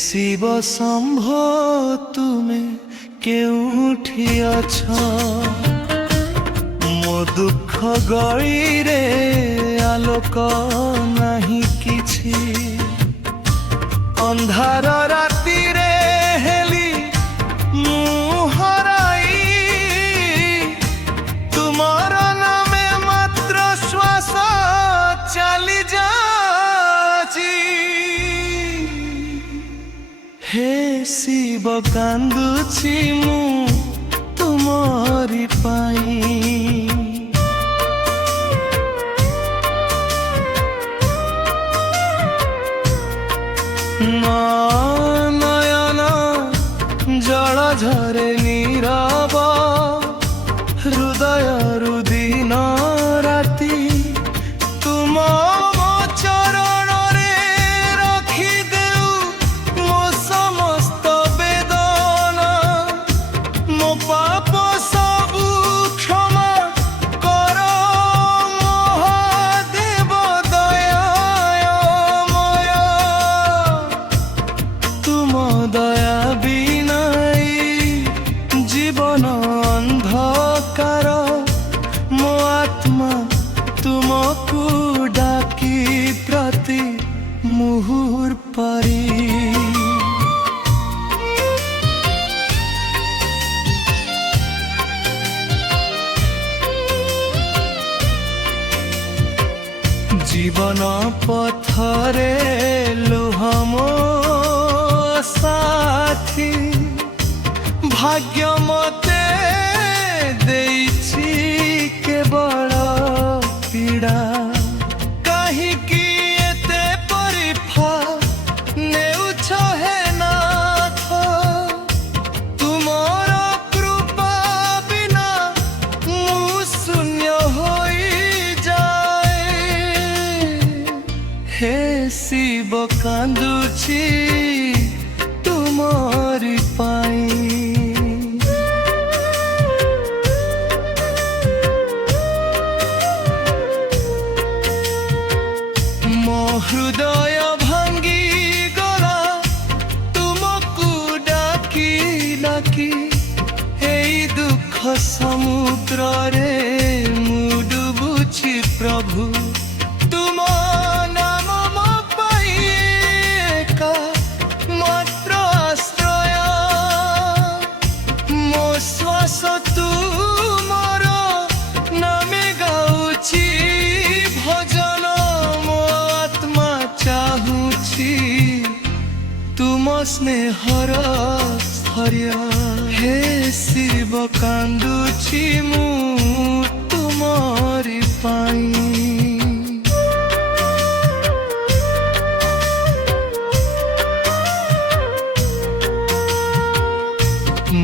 শিব শম্ভ তুমি কেউঠি অছ মো দুঃখ গড়িরে আলোক নাহি কিছু ଅନ୍ଧାର ରାତିରେ ହେଲି ମୁଁ ହରାଇ ତୁମର ନାମେ ମାତ୍ର ଶ୍ୱାସ ଚାଲି ଯାଉଛି ହେ ଶିବ କାନ୍ଦୁଛି ମୁଁ ତୁମରି ପାଇଁ নয়ন জল ঝরে নীরব হৃদয়রু দিন রাতি তুম চরণরে রখি দেউ মো সমস্ত বেদনা মো পাপ সবু ক্ষমা কর মহাদেব দয়াময় তুম দয়া বিনাই জীবন অন্ধকার মো আত্মা তুমকু ডাকি প্রতি মুহূর পরি জীবন পথরে লুহ মো সাথী ভাগ্য মতে ଦେଇଛି কেবল পীড়া কাহিকি এতে পরীক্ষা নেউছ হে নাথ তুমর কৃপা বিনা মু শূন্য হই যায় হে শিব কান্দুছি তুমরি পাই মো হৃদয় ভাঙ্গি গলা তুমকু ডাকি ডাকি এই দুঃখ সমুদ্রে মু ডুবুছি প্রভু তুম নাম মো পাই একা মাত্র আশ্রয় মো শ্বাস তুমর নামে গাউছি ভজন মো আত্মা চাহুছি তুম স্নেহর স্থর্য হে শিব কান্দুছি মু তুমরি পাই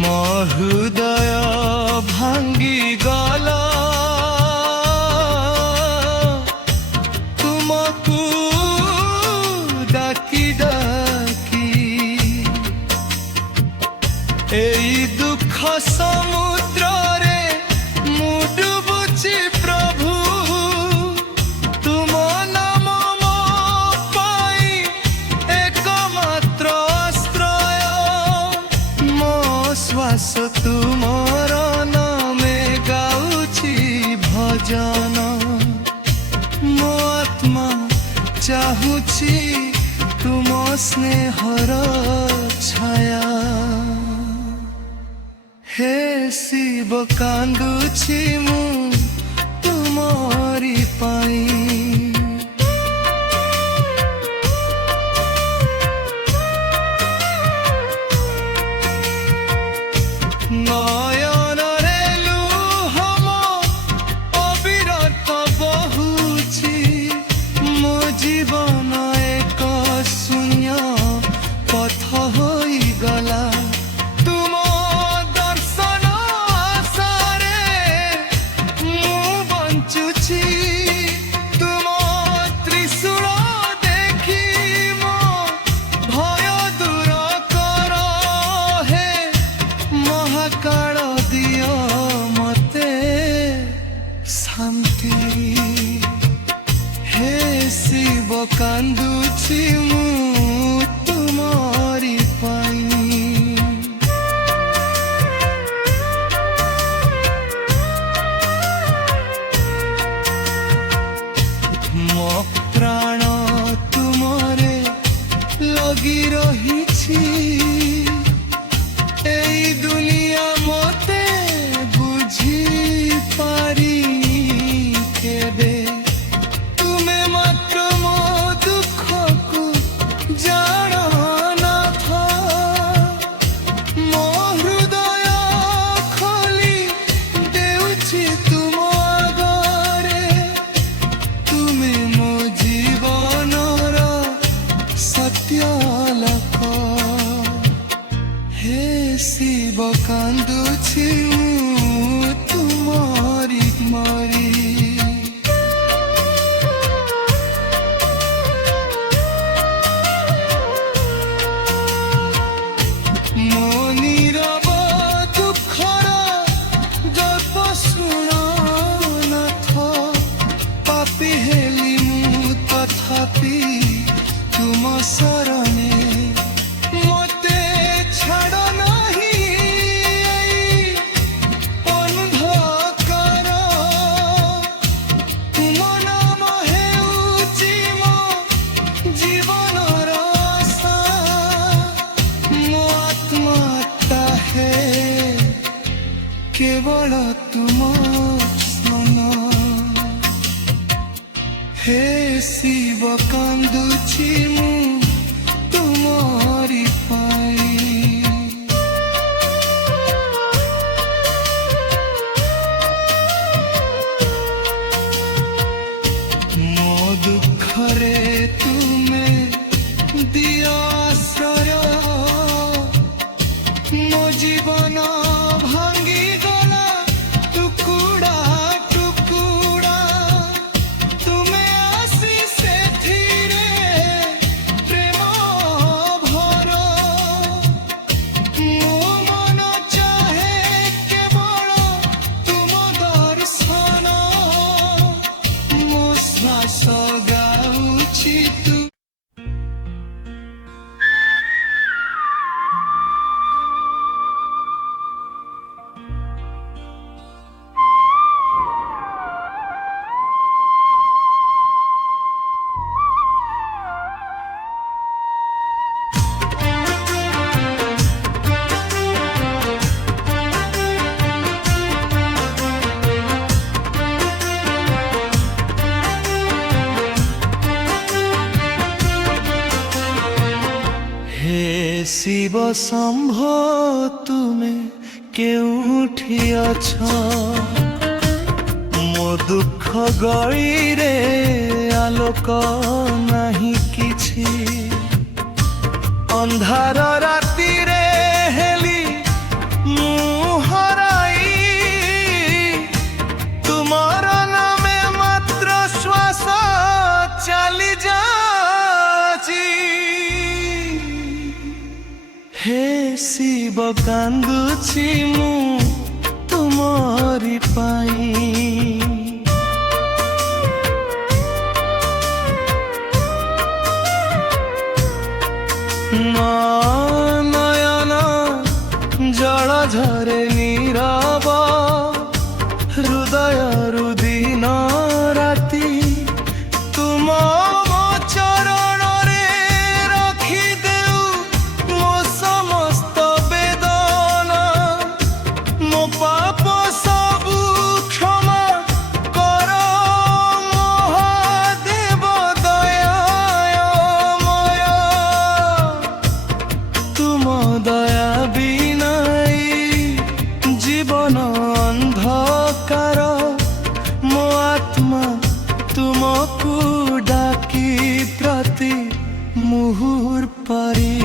মো হৃদয় ভাঙ্গি গলা তুমকু ডাকি ডাকি এই দুঃখ সমুদ্রে মু ডুবুছি প্রভু তুম নাম মো পাই একমাত্র আশ্রয় মো শ্বাস তুমর নামে গাউছি ভজন মো আত্মা চাহুছি তুম স্নেহর ছায়া হে শিব কান্দুছি মু তুমরি পাই নয়নরে লুহ মো অবিরত বহুছি মো জীবন এক শূন্য পথ হই গলা তুম দর্শন আশারে মু বঞ্চুছি তুম ত্রিশূল দেখি মো ভয় দূর কর হে মহাকাল দিও মতে শান্তি হে শিব কান্দুছি মু তুমরি केवल तुम स्मरण। हे शिव कांदुची मु तुमरी पाई। मो दुखरे तुमे दिया आश्रय। मो जीवन भांगी गला टुकुड़ा टुकुड़ा। तुमे आसी से धीरे प्रेम भर। मो मन चाहे केवल तुम दर्शन। मो श्वास गाउछि तू। हे शिव शंभो तुमे केउठी अछ। मो दुख गई रे आलोक नहीं किछि। अंधार राति रे हेली मु हराई। तुमर नामे मात्र श्वास चली जाची। हे शिव कांदुची मु तुमरी पाई। नयन जल झरे नीरव। हृदय रुदिन राति तुम मो चरण रे रखी देउ मो समस्त वेदना। मो पाप सबु क्षमा कर महादेव दयामय। तुम दया बिनाई जीवन अंधकार। मो आत्मा तुमको डाकी प्रति मुहूर परी।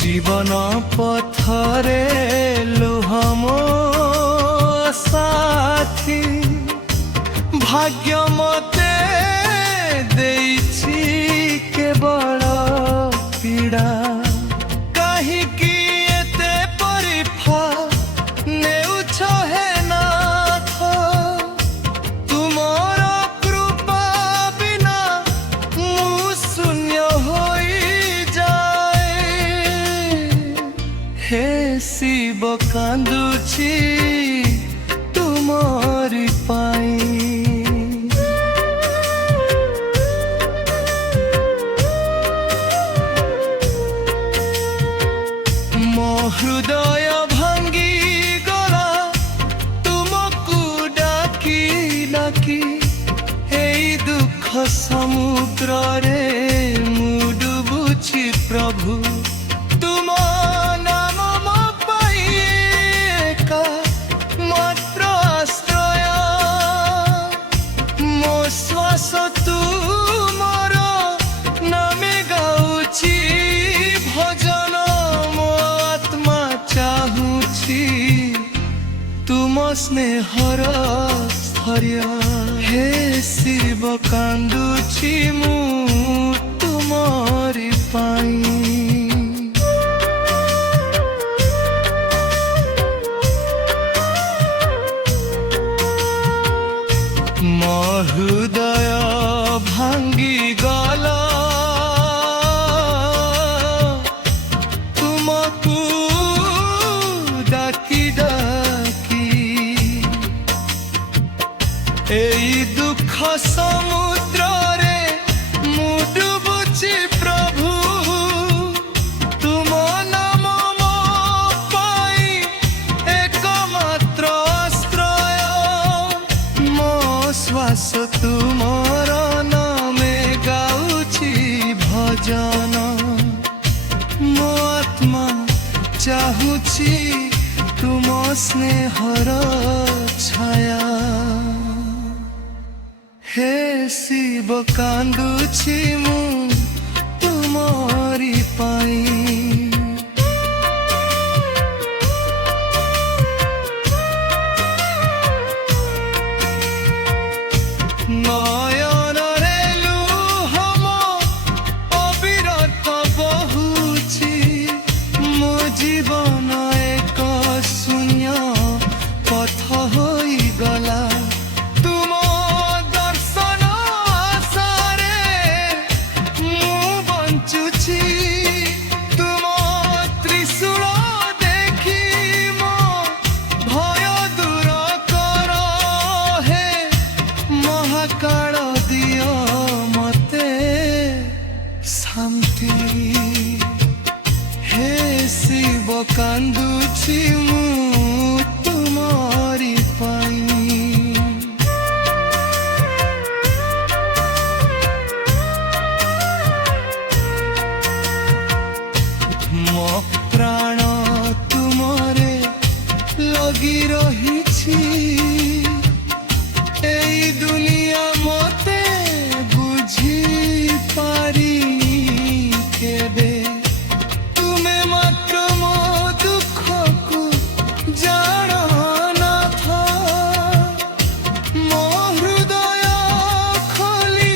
जीवन पथरे लुह मो साथी। भाग्य मते देइछि केवल पीड़ा। काहिकी एते परिफा नेउछ हे नाथ। तुमर कृपा बिना मु शून्य होई जाए। हे शिव कांदुची तुमरी पाई। मो हृदय भांगी गला तुमको डाकी डाकी। एई दुख समुद्र रे मु डुबुछि प्रभु। तुम नाम मो पाई एका मात्र आश्रय। मो श्वास तुमर नामे गाउछि भजन। मो आत्मा चाहुछि तुम स्नेहर स्थर्य। हे शिव कांदुछि मु तुमरी पाई। मो हृदय भांगी गला तुमको डाकी डाकी। এই দুঃখ সমুদ্র ଚାହୁଁଛି ତୁମ ସ୍ନେହର ଛାୟା। ହେ ଶିବ କାନ୍ଦୁଛି ମୁଁ ତୁମରି ପାଇଁ। ନୟନରେ ଲୁହ ମୋ ଅବିରତ ବହୁଛି, ମୋ ଜୀବନ ଏକ ଶୂନ୍ୟ ପଥ ହୋଇଗଲା। ତୁମ ଦର୍ଶନ ଆଶାରେ ମୁଁ ବଞ୍ଚୁଛି, ତୁମ ତ୍ରିଶୂଳ ଦେଖି ମୋ ଭୟ ଦୂର କର। ହେ ମହାକାଳ ଦିଅ ମତେ ଶାନ୍ତି। ହେ ଶିବ କାନ୍ଦୁଛି ମୁଁ ତୁମରି ପାଇଁ। ମୋ ପ୍ରାଣ ତୁମରେ ଲଗି ରହିଛି, এই দুনিয়া মতে বুঝি পারিনি কেবে। তুমি মাত্র মো দুঃখকু জাণ নাথ, ମୋ ହୃଦୟ ଖୋଲି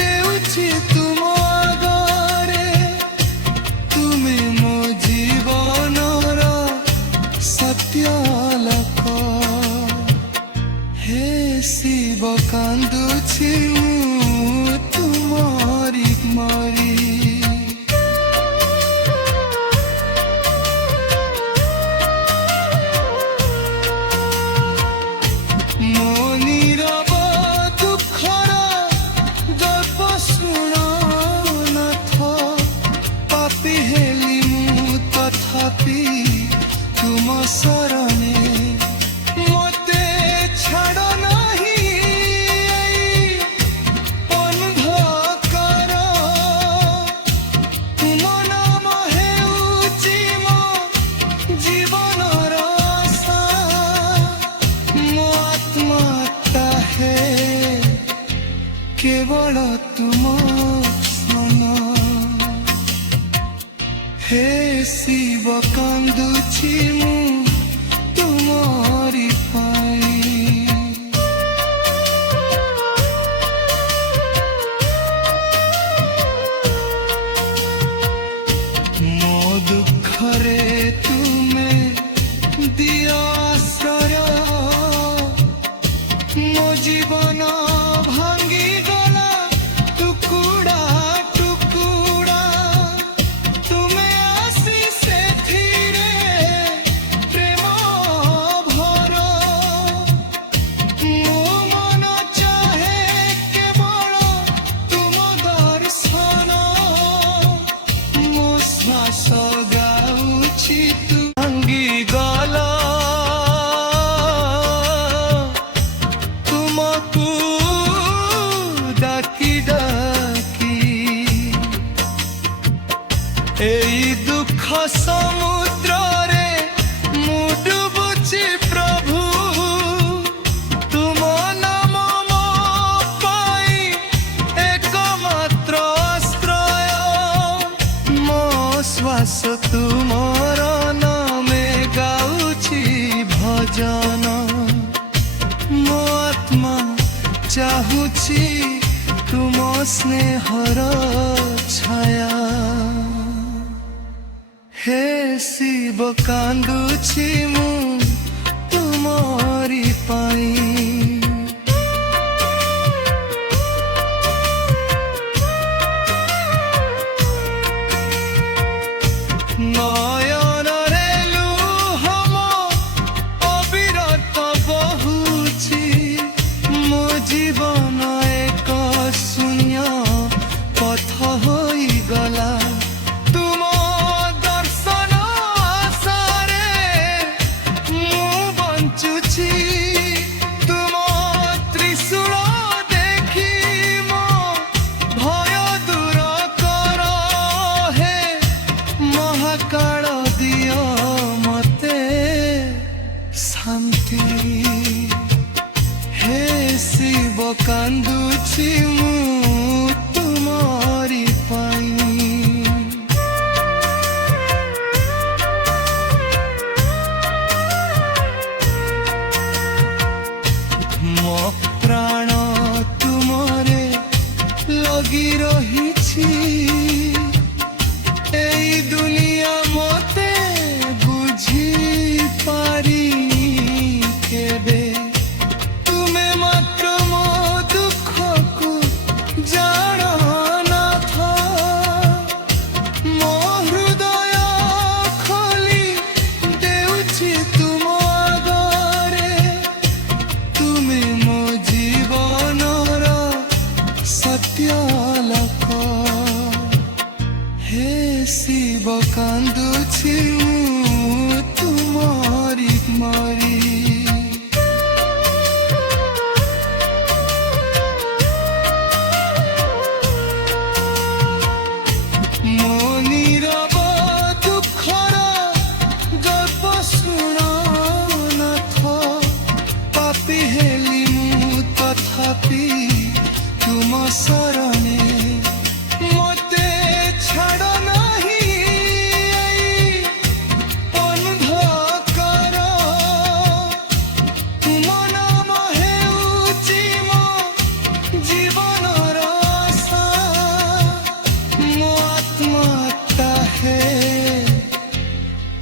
ଦେଉଛି ତୁମ ଆଗରେ। ତୁମେ ମୋ ଜୀବନର ସତ୍ୟ ଆଲୋକ। ହେ ଶିବ କାନ୍ଦୁଛି ମୁଁ ତୁମରି ମରି। ମୋ ନୀରବ ଦୁଃଖର ଗଳ୍ପ ଶୁଣ ନାଥ। ପାପୀ ହେଲି ମୁଁ ତଥାପି ତୁମ ଶରଣେ। ମୋତେ ଛାଡ଼ ନାହିଁ ଏଇ ଅନ୍ଧକାର। ତୁମ ନାମ ହେଉଛି ମୋ ଜୀବନର ଆଶା। ମୋ ଆତ୍ମା ତାହେ କେବଳ ତୁମ ସ୍ମରଣ। ହେ ଶିବ କାନ୍ଦୁଛି ମୁଁ ତୁମରି ପାଇଁ। ମୋ ଦୁଃଖରେ ତୁମେ ଦିଅ ଆଶ୍ରୟ। ମୋ ଜୀବନ ଭାଙ୍ଗିଗଲା ଟୁକୁଡ଼ା ଟୁକୁଡ଼ା। ତୁମେ ଆସି ସେଥିରେ ପ୍ରେମ ଭର। ମୋ ମନ ଚାହେଁ କେବଳ ତୁମ ଦର୍ଶନ। ମୋ ଶ୍ୱାସ ଗାଉଛି ତୁ ଭାଙ୍ଗିଗଲା। ତୁମକୁ ଡାକି ଡାକି এই দুঃখ সমুদ্রে ମୁଁ ଡୁବୁଛି ପ୍ରଭୁ। ତୁମ ନାମ ମୋ ପାଇଁ ଏକମାତ୍ର ଆଶ୍ରୟ। ମୋ ଶ୍ୱାସ ତୁମର ନାମେ ଗାଉଛି ଭଜନ। ମୋ ଆତ୍ମା ଚାହୁଁଛି ତୁମ ସ୍ନେହର ଛାୟା। ହେ ଶିବ କାନ୍ଦୁଛି ମୁଁ ତୁମରି ପାଇଁ। ନୟନରେ ଲୁହ ମୋ ଅବିରତ ବହୁଛି, ମୋ ଜୀବନ ଏକ ଶୂନ୍ୟ ପଥ ହୋଇଗଲା। ତୁମ ଦର୍ଶନ ଆଶାରେ ମୁଁ ବଞ୍ଚୁଛି, ତୁମ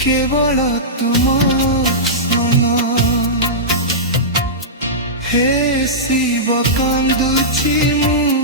କେବଳ ତୁମ ସ୍ମରଣ। ହେ ଶିବ କାନ୍ଦୁଛି ମୁଁ